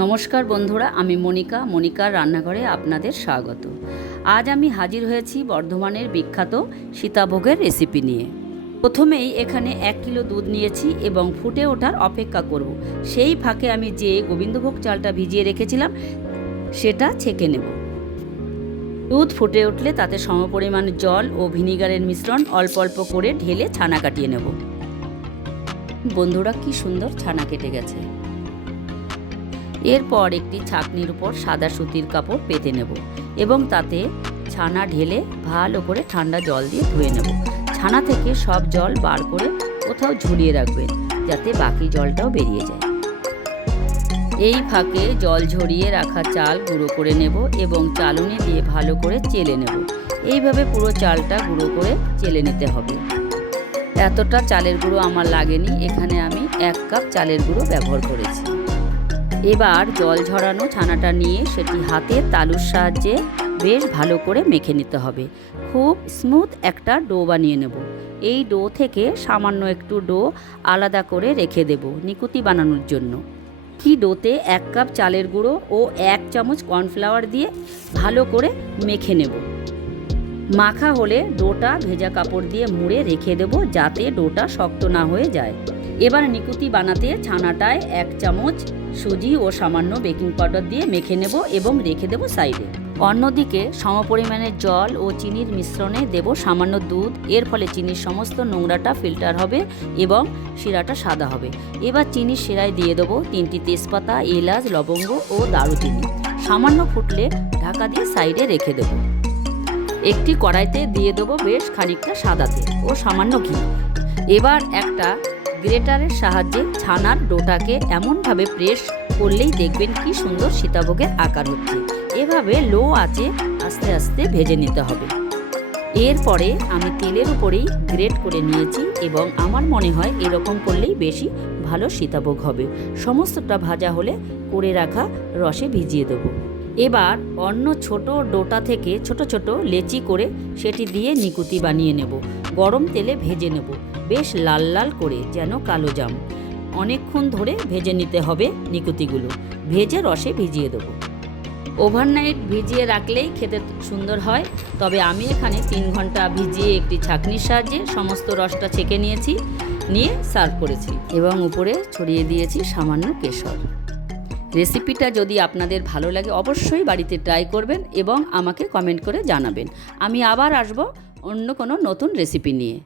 নমস্কার বন্ধুরা, আমি মনিকার রান্নাঘরে আপনাদের স্বাগত। আজ আমি হাজির হয়েছি বর্ধমানের বিখ্যাত সীতাভোগের রেসিপি নিয়ে। প্রথমেই এখানে 1 কিলো দুধ নিয়েছি এবং ফুটে ওঠার অপেক্ষা করব। সেই ফাঁকে আমি যে গোবিন্দভোগ চালটা ভিজিয়ে রেখেছিলাম সেটা ছেঁকে নেব। দুধ ফুটে উঠলে তাতে সমপরিমাণ জল ও ভিনিগারের মিশ্রণ অল্প অল্প করে ঢেলে ছানা কাটিয়ে নেব। বন্ধুরা, কি সুন্দর ছানা কেটে গেছে। এরপর একটি ছাঁকনির উপর সাদা সুতির কাপড় পেতে নেব এবং তাতে ছানা ঢেলে ভালো করে ঠান্ডা জল দিয়ে ধুয়ে নেব। ছানা থেকে সব জল বার করে কোথাও ঝুলিয়ে রাখবেন যাতে বাকি জলটাও বেরিয়ে যায়। এই ফাঁকে জল ঝরিয়ে রাখা চাল গুঁড়ো করে নেব এবং চালুনি দিয়ে ভালো করে চেলে নেব। এইভাবে পুরো চালটা গুঁড়ো করে চেলে নিতে হবে। এতটা চালের গুঁড়ো আমার লাগেনি, এখানে আমি 1 কাপ চালের গুঁড়ো ব্যবহার করেছি। এবার জল ঝরানো ছানাটা নিয়ে সেটি হাতের তালুর সাহায্যে বেশ ভালো করে মেখে নিতে হবে। খুব স্মুথ একটা ডো বানিয়ে নেব। এই ডো থেকে সামান্য একটু ডো আলাদা করে রেখে দেব নিকুতি বানানোর জন্য। কি ডোতে 1 কাপ চালের গুঁড়ো ও 1 চামচ কর্নফ্লাওয়ার দিয়ে ভালো করে মেখে নেব। মাখা হলে ডোটা ভেজা কাপড় দিয়ে মুড়ে রেখে দেব যাতে ডোটা শক্ত না হয়ে যায়। এবার নিকুতি বানাতে ছানাটায় 1 চামচ সুজি ও সামান্য বেকিং পাউডার দিয়ে মেখে নেব এবং রেখে দেব সাইডে। অন্যদিকে সমপরিমাণে জল ও চিনির মিশ্রণে দেব সামান্য দুধ। এর ফলে চিনির সমস্ত নোংরাটা ফিল্টার হবে এবং শিরাটা সাদা হবে। এবার চিনির শিরায় দিয়ে দেবো 3টি তেজপাতা, এলাচ, লবঙ্গ ও দারুচিনি। সামান্য ফুটলে ঢাকা দিয়ে সাইডে রেখে দেব। একটি কড়াইতে দিয়ে দেবো বেশ খানিকটা সাদা তেল ও সামান্য ঘি। এবার একটা গ্রেটারের সাহায্যে ছানার ডোটাকে এমনভাবে প্রেস করলেই দেখবেন কি সুন্দর সীতাভোগের আকার হচ্ছে। এভাবে লো আঁচে আস্তে আস্তে ভেজে নিতে হবে। এরপরে আমি তেলের উপরেই গ্রেট করে নিয়েছি এবং আমার মনে হয় এরকম করলেই বেশি ভালো সীতাভোগ হবে। সমস্তটা ভাজা হলে করে রাখা রসে ভিজিয়ে দেবো। এবার অন্য ছোট ডোটা থেকে ছোট ছোট লেচি করে সেটি দিয়ে নিকুতি বানিয়ে নেব। গরম তেলে ভেজে নেব বেশ লাল লাল করে, যেন কালো জাম। অনেকক্ষণ ধরে ভেজে নিতে হবে নিকুতিগুলো। ভেজে রসে ভিজিয়ে দেবো। ওভারনাইট ভিজিয়ে রাখলেই খেতে সুন্দর হয়, তবে আমি এখানে 3 ঘন্টা ভিজিয়ে একটি ছাঁকনির সাহায্যে সমস্ত রসটা ছেঁকে নিয়ে সার্ভ করেছি এবং উপরে ছড়িয়ে দিয়েছি সামান্য কেশর। রেসিপিটা যদি আপনাদের ভালো লাগে অবশ্যই বাড়িতে ট্রাই করবেন এবং আমাকে কমেন্ট করে জানাবেন। আমি আবার আসব অন্য কোনো নতুন রেসিপি নিয়ে।